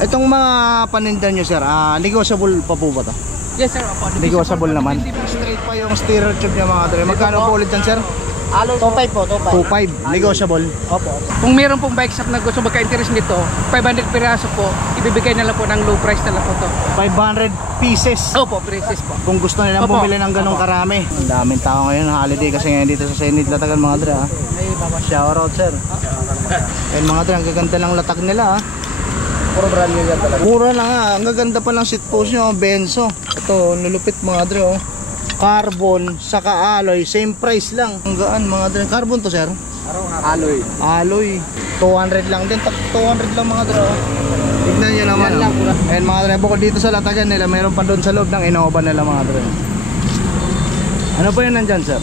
Itong mga paninda nyo sir, negotiable pa po ba to? Yes sir, opo. Negotiable naman. Straight pa yung steerer tube niya mga dre. Magkano po ulit yan sir? 2.5 po, 2.5. 2.5, negotiable. Opo. Kung meron pong bike shop na gusto magka-interest nito, 500 piraso po, ibibigay na lang po ng low price na lang po to. 500 pieces. Opo, pieces po. Kung gusto nilang bumili ng ganong karami. Ang daming tao ngayon, holiday kasi ngayon dito sa Senate Latagan mga dre. Shout out sir. Ayun mga dre, ang gaganda lang latag nila. Puro brand new yan talaga. Pura lang ang gaganda pa lang seat post nyo, Benzo. Ito, lulupit mga dre oh. Carbon, saka alloy, same price lang. Ang gaan mga dre. Carbon to sir? Alloy. Alloy. 200 lang din. 200 lang mga dre. Tignan nyo naman. Ayun mga dre. Bukod dito sa latagan nila, mayroon pa doon sa loob ng Innova nila mga dre. Ano pa yun nandyan sir?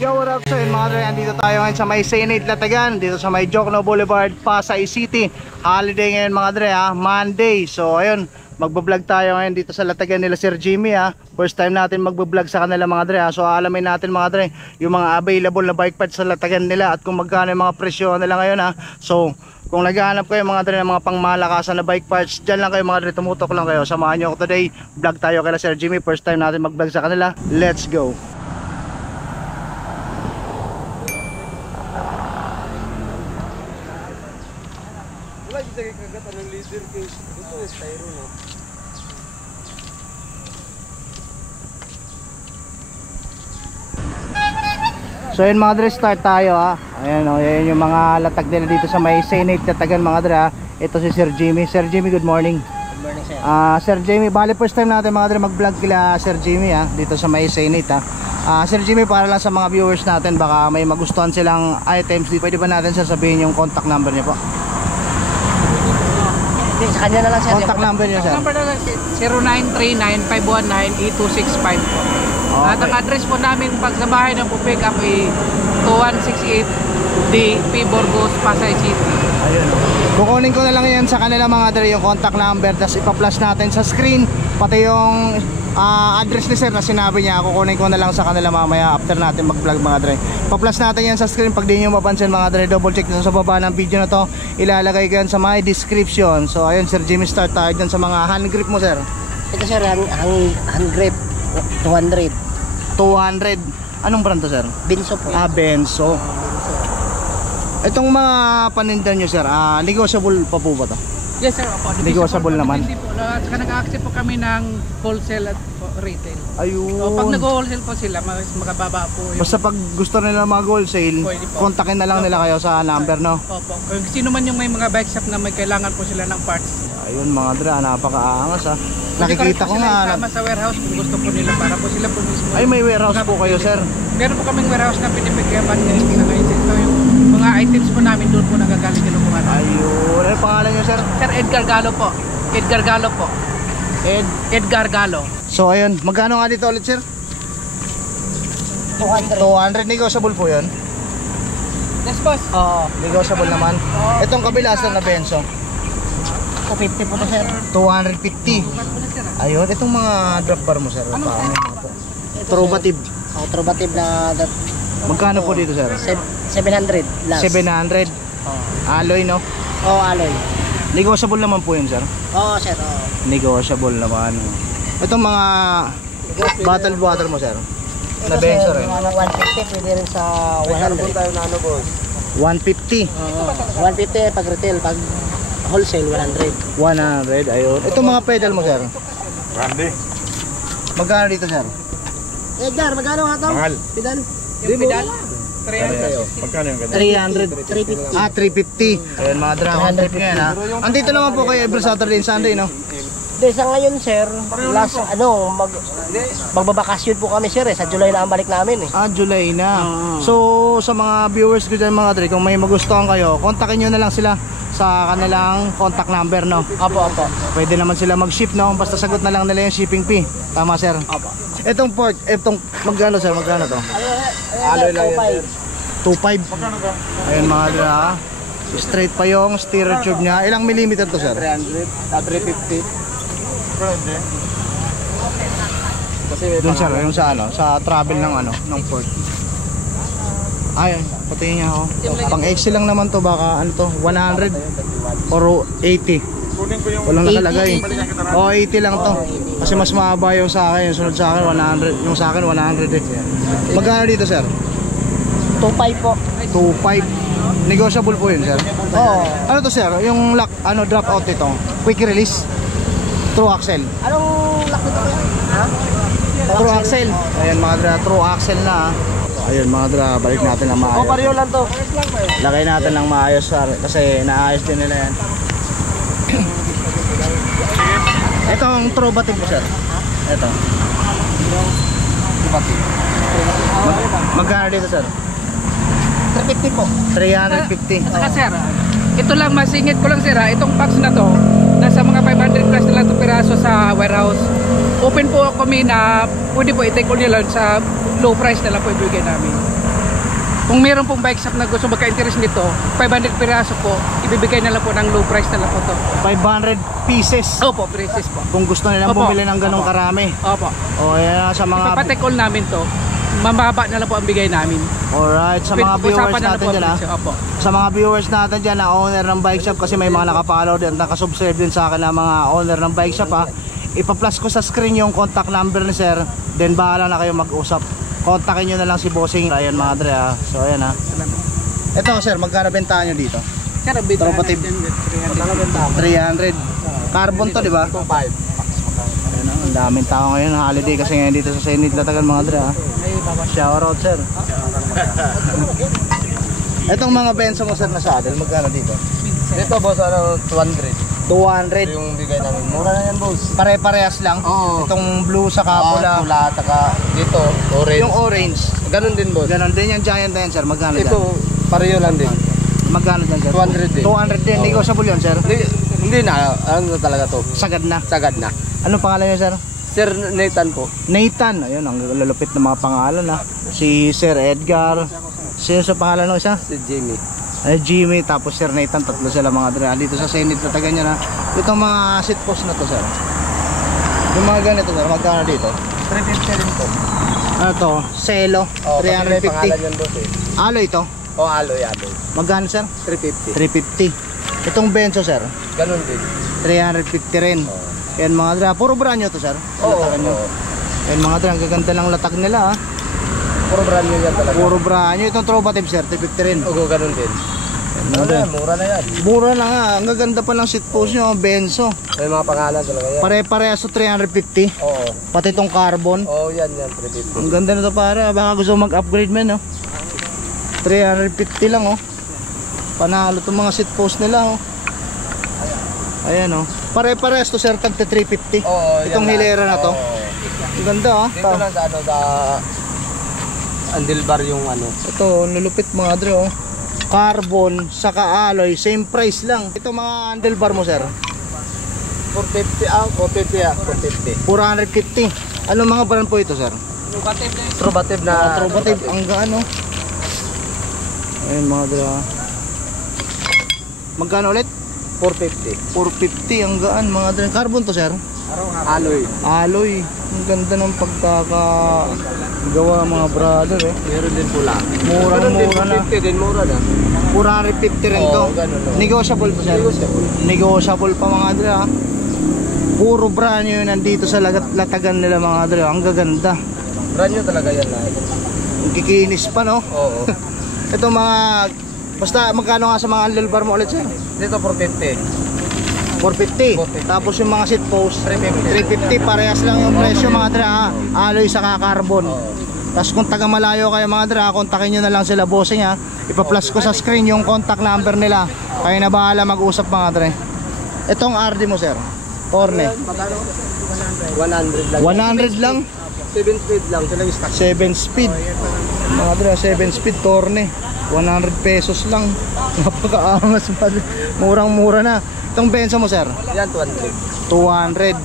Yo, what up sir? Mga dre, andito tayo ngayon sa may Senate Latagan. Dito sa may Jokno Boulevard, Pasay City. Holiday ngayon mga dre ha. Monday. So ayun, magbablog tayo ngayon dito sa Latagan nila Sir Jimmy ha. First time natin magbablog sa kanila mga dre ha. So alamin natin mga dre yung mga available na bike parts sa Latagan nila at kung magkano yung mga presyo nila ngayon ha. So kung naghahanap kayo mga dre ng mga pangmalakasan na bike parts, dyan lang kayo mga dre, tumutok lang kayo. Samahan nyo ako today. Vlog tayo kay Sir Jimmy. First time natin magblog sa kanila. Let's go. So yun mga dre, start tayo ha. Ayan o, yan yung mga latag nila dito sa may Senate Latagan mga dre ha. Ito si Sir Jimmy. Sir Jimmy, good morning. Good morning sir. Sir Jimmy, bali first time natin mga dre mag-vlog kila Sir Jimmy ha, dito sa may Senate ha. Sir Jimmy, para lang sa mga viewers natin, baka may magustuhan silang items dito, pwede ba natin sasabihin yung contact number niya po? Sa kanya na lang sir. Contact number niya sir. Number na lang 0939-519-8265 po. At ang address po namin pag sa bahay ng pick up ay 2168 DP Burgos, Pasay City. Ayun. Kukunin ko na lang yan sa kanila mga dre, yung contact number, tapos ipa-flash natin sa screen pati yung address ni sir na sinabi niya. Kukunin ko na lang sa kanila mamaya after natin mag-vlog mga dre. Pa-flash natin yan sa screen. Pag di nyo mapansin mga dre, double check nyo sa baba ng video na to, ilalagay ko yan sa my description. So ayun Sir Jimmy, start tayo dyan sa mga hand grip mo sir. Ito sir, hand grip 200. Anong brand to sir? Benzo po. Benzo. Itong mga paninda nyo sir, negotiable pa po ba to? Yes sir, opo. Negotiable naman. At saka nag-accept po kami ng wholesale at retail. Ayun. So, pag nag-wholesale po sila, makababa po yung... Basta pag gusto nila mag-wholesale, kontakin na lang nila kayo sa number no? Opo. Kung sino man yung may mga bike shop na may kailangan po sila ng parts. Ayun mga dre, napakaangas ha. Nakikita ko nga. Sama sa warehouse kung gusto po nila para po sila po mismo. Ay, may warehouse po kayo sir. Meron po kaming warehouse na pinipigyaban ngayon na ngayon. So, yung mga items po namin doon po nagagaling kinukuha. Ayun. Ano pangalan nyo sir? Sir Edgar Galo po. Edgar Galo po. Edgar Galo. So ayun, magkano nga dito ulit sir? 200 negotiable po yun? Yes boss. Oo, negotiable naman. Itong kabila sir na Benzo, 250 po to sir. 250. Ayun, itong mga drop bar mo sir, paano mga po? Trovative. Trovative na Magkano po dito sir? 700 last. 700. Alloy no? Alloy. Negotiable naman po yun sir? Sir. Negotiable naman. Itong mga bottled water mo sir? Na Benzo rin? 150 pwede rin sa 100. Tayo na ano boss? 150 150. pag retail, pag wholesale 100. 100, ayun. Itong mga pedal mo sir? Grande. Magkano dito sir? Edgar, magkano nga ito? Mahal. Pedal? Yung pedal? 300. Magkano yung ganda? 300. 350. Ayun mga dra, 100 ngayon ha. Andito naman po kayo every Saturday and Sunday no? Sa ngayon sir, last magbabakasyon po kami sir sa July na ang balik namin July na. So sa mga viewers ko dyan mga dre, kung may magustuhan kayo, kontakin nyo na lang sila sa kanilang contact number no? Opo. Pwede naman sila mag-ship no? Basta sagot na lang nila yung shipping fee. Tama sir? Opo. Itong port, magkano sir? Magkano to? Alloy lang yan 2.5. Ayun mga dre ha. Straight pa yung steerer tube nya. Ilang millimeter to sir? 300, 350. Doon sir, yung sa ano, sa travel ng ano, ng port. Ay, pati niya ako. Pang XC lang naman to, baka ano to, 100 or 80. Walang nakalagay. O, 80 lang to. Kasi mas mahaba yung sa akin. Yung sunod sa akin, 100. Yung sa akin, 100 eh. Magkano dito, sir? 2.5 po. 2.5. Negotiable po yun, sir. Oo. Ano to, sir? Yung lock, drop out ito. Quick release. True axle. Anong lock nito? Ha? True axle. Ayan mga dra, true axle na. Ayun mga dra, balik natin ng maayos. Pareho lang to. Lagay natin ng maayos, sir. Kasi naayos din nila yan. Ito ang true batig mo, sir. Ito. Magkano dito, sir? 350 po. 350. Saka sir, ito lang masingit ko lang sir ha, itong packs na to, nasa mga 500 plus na lang ito piraso sa warehouse. Open po kami na pwede po i-take on nyo lang sa low price na lang po ibigay namin. Kung meron pong bike shop na gusto magka-interest nito, 500 piraso po, ibibigay na lang po ng low price na lang po to. 500 pieces. Opo, prices po. Kung gusto nilang Opo. bumili ng ganong karami. Opo. O yan sa mga... Ipapatake on namin to, mababa na lang po ang bigay namin. Alright, sa mga viewers Usapan na lang natin po ang dyan ha. presyo. Opo. Sa mga viewers natin dyan na owner ng bike shop, kasi may mga nakapollow din, nakasubscribe din sa akin na mga owner ng bike shop ha. Ipa-plus ko sa screen yung contact number ni sir, then bahala na kayo mag-usap. Kontakin nyo na lang si Bossing. Ayan mga dre ha. So ayan ha. Ito sir, magkano bentahan nyo dito? Sir, ang bita Tropa tip. 300. Carbon to, di ba? 2.5. Ayan ha. Ang daming tao ngayon, holiday kasi ngayon dito sa Senate Latagan mga dre ha. Shout out sir. Itong mga benzo mo sir na saddle, magkano dito? Dito boss, 200. 200. Yung bigay namin. Mura na yan boss. Pare-parehas lang. Oo. Itong blue sa pula. Pula, taka dito, orange. Yung orange. Ganun din boss. Ganon din yung giant na yan sir. Magkano Ito, dyan? pareho lang din. Magkano dyan sir? 200 din. 200 din. Oo. Negotiable yun sir. Hindi na, ano talaga to? Sagad na. Sagad na. Ano pangalan niya sir? Sir Nathan po. Nathan. Ayun, ang lalupit ng mga pangalan ha. Si Sir Edgar. Sino sa pangalan ng isa? Si Jimmy. Jimmy, tapos Sir Nathan. Tatlo sila mga dre. Dito sa Senate Latagan niya na. Itong mga seat post na to sir. Yung mga ganito sir, magkano dito? 350 rin po. Ano to? Selo. Oh, kasi may pangalan 350. yan boss eh. Alloy ito. O alloy. Magkano sir? 350. 350. Itong benzo sir, Ganun din. 350 rin. Yan mga dra, puro brand nyo to sir. Oo. Latagan nyo. Yan mga dra, ang gaganda lang latag nila ha. Puro brand new yan talaga. Puro brand nyo. Itong tropa tip sir, 350 rin. Oo, ganun din. Mura na yan. Mura lang ha. Ang gaganda pa lang seat post nyo, benzo. May mga pangalan talaga yan. Pare-parehas to 350. Oo. Pati itong carbon. Oo, yan, 350. Ang ganda na to para. Baka gusto mag-upgrade man no. 350 lang oh. Panalo itong mga seat post nila oh. Ayan oh. Pare-parehas to sir, tag 350. Oo, Itong yan hilera na to. Oo. Ang ganda ah. Dito lang sa sa handlebar yung ano. Ito, lulupit mga dre oh. Carbon, saka alloy, same price lang. Ito mga handlebar mo sir. 450 450. 450. Ano mga brand po ito sir? Trobative na. Trobative, ang gaano. Ayun mga dre ah. Magkano ulit? 450. 450 ang gaan mga dre. Carbon to sir? Alloy. Alloy. Ang ganda ng pagkakagawa mga brother eh. Meron din pula. Murang-mura na. 450 din, mura na. 450 rin to. Oo, ganun, no. Negotiable to sir. Negotiable pa mga dre ha. Puro brand new nandito sa latagan nila mga dre. Ang gaganda. Brand new talaga yan lahat. Ang kikinis pa no. Oo. Ito mga basta magkano nga sa mga handlebar mo ulit sir? Dito 450. 450. 450. Tapos yung mga seat post 350. 350 parehas lang yung presyo mga dre ha. Alloy saka carbon. Tapos kung taga malayo kayo mga dre, kontakin nyo na lang sila Bossing ha. Ipa-plus ko sa screen yung contact number nila. Kayo na bahala mag-usap mga dre. Itong RD mo sir, Orne, 100 lang. 100 lang. 7 speed lang. Sila yung stock. 7 speed. Mga dre, 7 speed Torne, 100 pesos lang. Napakaangas mga dre. Murang-mura na. Itong benzo mo sir, Yan 200. 200.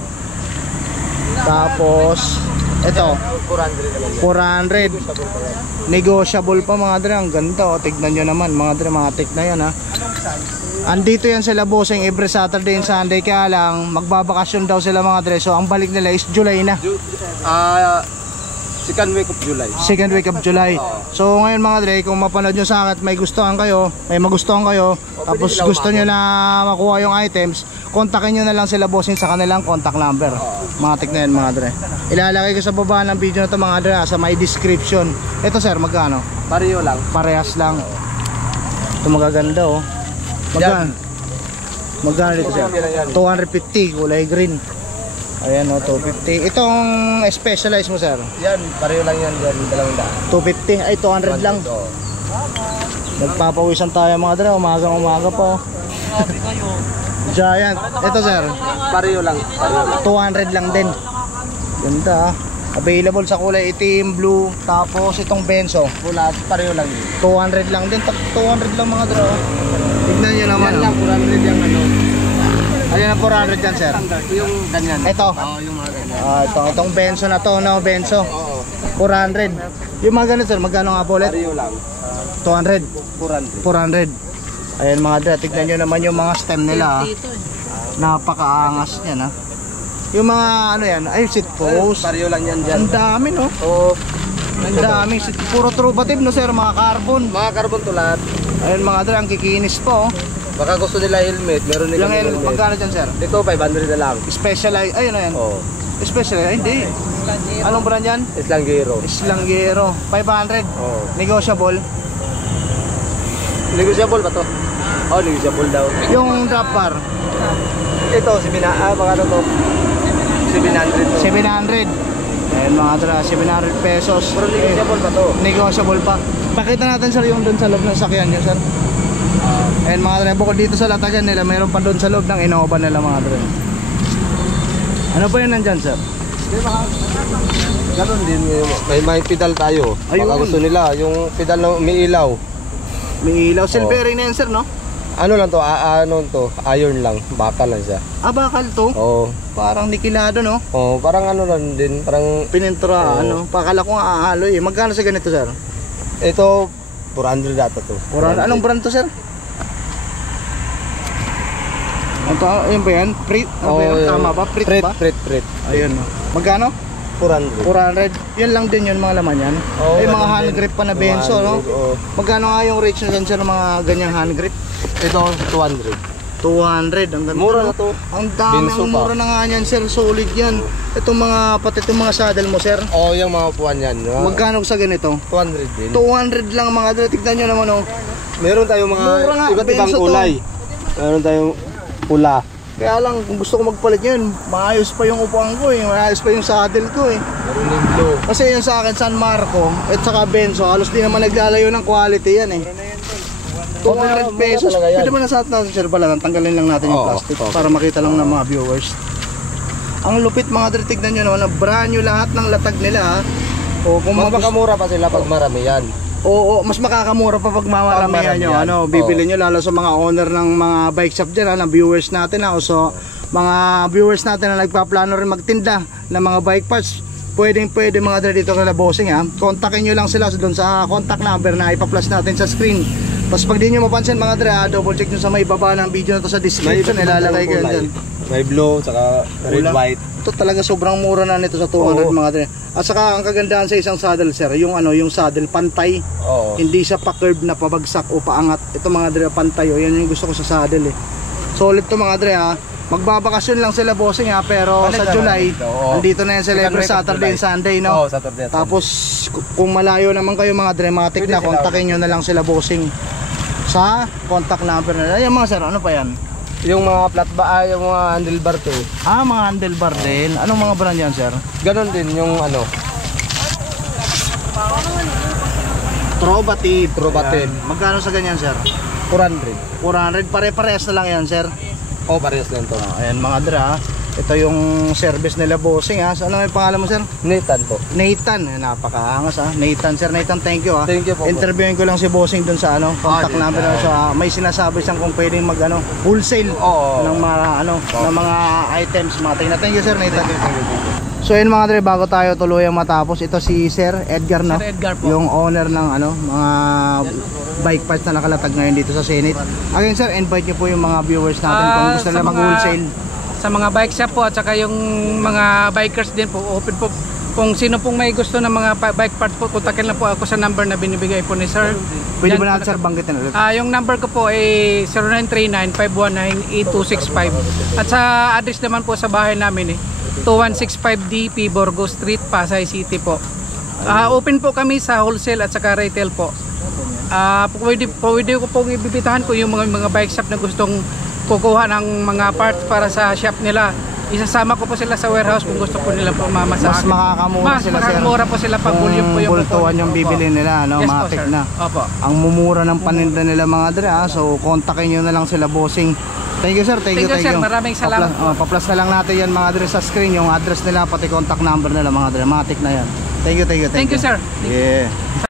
Tapos ito 400 naman. 400. Negotiable pa mga dre. Ang ganda oh. Tignan nyo naman mga dre, mga tik na yan ha. Andito yan sila Bossing every Saturday and Sunday. Kaya lang magbabakasyon daw sila mga dre. So ang balik nila is July na. Second week of July. Second week of July. So ngayon mga dre, kung mapanood nyo sa akin at may gustuhan kayo, may magustuhan kayo, tapos gusto nyo na makuha yung items, kontakin nyo na lang sila bossing sa kanilang contact number. Matik na yan mga dre. Ilalagay ko sa baba ng video na to mga dre sa may description. Ito sir, magkano? Pareho lang. Parehas lang. Ito magaganda oh. Magkano? Magkano dito sir? 250, kulay green. Ayan o, 250. Itong specialized mo sir? Yan, pareho lang yan dyan, 200. 250, ay 200 lang. Nagpapawisan tayo mga dre, umaga pa. Giant. Ito sir? Pareho lang. 200 lang din. Ganda ah. Available sa kulay itim, blue, tapos itong benzo. Pula, pareho lang yun. 200 lang din, 200 lang mga dre. Tignan nyo naman. Yan lang, 400 yung ano. Ayan ang 400 yan sir. Yung ganyan. Ito. Oo, yung mga ganyan. Itong benzo na to, no? Benzo. Oo. 400. Yung mga ganito sir, magkano nga po ulit? Pareho lang. 200. 400. 400. Ayan mga dre, tignan nyo naman yung mga stem nila. Napakaangas yan ha. Yung mga ano yan, ay seat post. Pareho lang yan dyan. Ang dami no. Oo. Ang daming seat. Puro trubative no sir, mga carbon. Mga carbon to lahat. Ayun mga dre, ang kikinis po. Baka gusto nila helmet, meron nila Ilang helmet. magkano dyan sir? Ito, 500 na lang. Specialized, ayun na yan. Oo. Specialized, ay hindi. Anong brand yan? Islanggero. Islanggero. 500. Oo. Negotiable. Negotiable ba to? Oh, negotiable daw. Yung drop bar. Ito, baka ano to? 700 to. 700. Ayan mga dra, 700 pesos. Pero negotiable ba to? Negotiable pa. Pakita natin sir yung doon sa loob ng sakyan nyo sir. Ayan mga dra, bukod dito sa latagan nila, mayroon pa doon sa loob ng Innova nila mga dra. Ano pa yun nandyan sir? Ganun din, may pedal tayo. Baka Ayun. gusto nila, yung pedal na may ilaw. May ilaw, silvering na yan sir no? Ano lang to, ano to, iron lang, bakal lang siya. Ah bakal to? Oo. Parang nikilado no? Oh, parang ano lang din, parang Pinintura Oo. ano, pakala ko nga aaloy eh. Magkano sa ganito sir? ito 400 data to. Anong brand to sir? Ito, ayun ba yan? Prit? Ano ba yan? Tama ba? Prit ba? Prit. Ayun. Magkano? 400. 400. Yan lang din yun mga laman yan. Oo, Ay mga ganun hand din. grip pa na Mga benzo hand no? grip, oo. Magkano nga yung rates na sir ng mga ganyang hand grip? Ito 200. 200. Ang ganda. Mura no? na to. Ang dami, Benzo ang pa. mura na nga yan sir. Solid yan. Itong mga, pati itong mga saddle mo sir. Oh, yung mga upuan yan. Magkano sa ganito? 200 din. 200 lang mga dala. Tignan nyo naman oh. Meron tayong mga Mura nga, iba't ibang benzo to. kulay. Meron tayong pula. Kaya lang kung gusto ko magpalit yun, maayos pa yung upuan ko eh. Maayos pa yung saddle ko eh. Meron din blue. Kasi yung sa akin San Marco at saka Benzo, halos di naman naglalayo ng quality yan eh. 200 pesos. talaga yan. Pwede ba nasa natin sir pala, tanggalin lang natin yung Oo, plastic oo. para makita lang ng mga viewers. Ang lupit mga dre, tignan nyo naman, brand new lahat ng latag nila ha. O kung Mas makamura pa sila pag marami yan. Oo, mas makakamura pa pag mamaramihan nyo. maramihan. Ano, bibili nyo lalo sa mga owner ng mga bike shop dyan, ng viewers natin o so mga viewers natin na nagpaplano rin magtinda ng mga bike parts. Pwede mga dre dito kala bossing ha. Kontakin nyo lang sila doon sa contact number na ipa-plus natin sa screen. Tapos pag di nyo mapansin mga dre, double check nyo sa may baba ng video na to sa description, ilalagay ko yan dyan. May blue, saka red, Wala. white. Ito talaga sobrang mura na nito sa 200 Oo. mga dre. At saka ang kagandahan sa isang saddle sir, yung yung saddle pantay. Oo. Hindi siya pa-curve na pabagsak o paangat. Ito mga dre pantay o yan yung gusto ko sa saddle eh. Solid to mga dre ha. Magbabakasyon lang sila bossing ha, pero Balik sa na July naman. Oo. andito na yan sila Second every week of Saturday and July. Sunday no. Oo, Saturday at Tapos kung malayo naman kayo mga dre, matik Pwede na sila. kontakin nyo na lang sila bossing sa contact number nila. Ayan mga sir, ano pa yan? yung mga flat ba, yung mga handlebar to. Ah, mga handlebar din. Anong mga brand yan sir? Ganon din yung ano. Trovative. Trovative. Ayan. Magkano sa ganyan sir? 400. 400, pare-parehas na lang yan sir. Oh, parehas lang to. Ayan mga dra, ito yung service nila bossing ha. Ano yung pangalan mo sir? Nathan po. Nathan, napakaangas ha. Nathan sir, Nathan, thank you ha. Thank you po. Interviewin ko lang si bossing dun sa contact number na sa may sinasabi siyang kung pwedeng mag wholesale Oo. ng mga ng mga items mga. Thank you sir Nathan. So yun mga dre, bago tayo tuluyang matapos, ito si Sir Edgar no. Sir Edgar po. Yung owner ng mga bike parts na nakalatag ngayon dito sa Senate. Again sir, invite niyo po yung mga viewers natin kung gusto nila mag-wholesale. Sa mga bike shop po at saka yung mga bikers din po, open po Kung sino pong may gusto ng mga bike parts po, kontakin lang po ako sa number na binibigay po ni sir. Pwede Yan ba po natin sir banggitin ulit? yung number ko po ay 0939-519-8265. At sa address naman po sa bahay namin 2165DP Borgo Street, Pasay City po. Open po kami sa wholesale at saka retail po. Pwede ko pong ibibitahan ko yung mga bike shop na gustong kukuha ng mga parts para sa shop nila. Isasama ko po sila sa warehouse kung gusto po nila po Mas mamasakin. makakamura sila sir. Makakamura po sila pag volume po yung bultuhan yung bibili nila, no? Yes po, Matik sir. na. Opo. Ang mumura ng paninda nila mga dre, so kontakin nyo na lang sila bossing. Thank you sir, thank you. Sir, maraming salamat. Pa-plus na lang natin yan mga dre sa screen, yung address nila pati contact number nila mga dre. Matik na yan. Thank you, thank you, Thank you, sir. Yeah.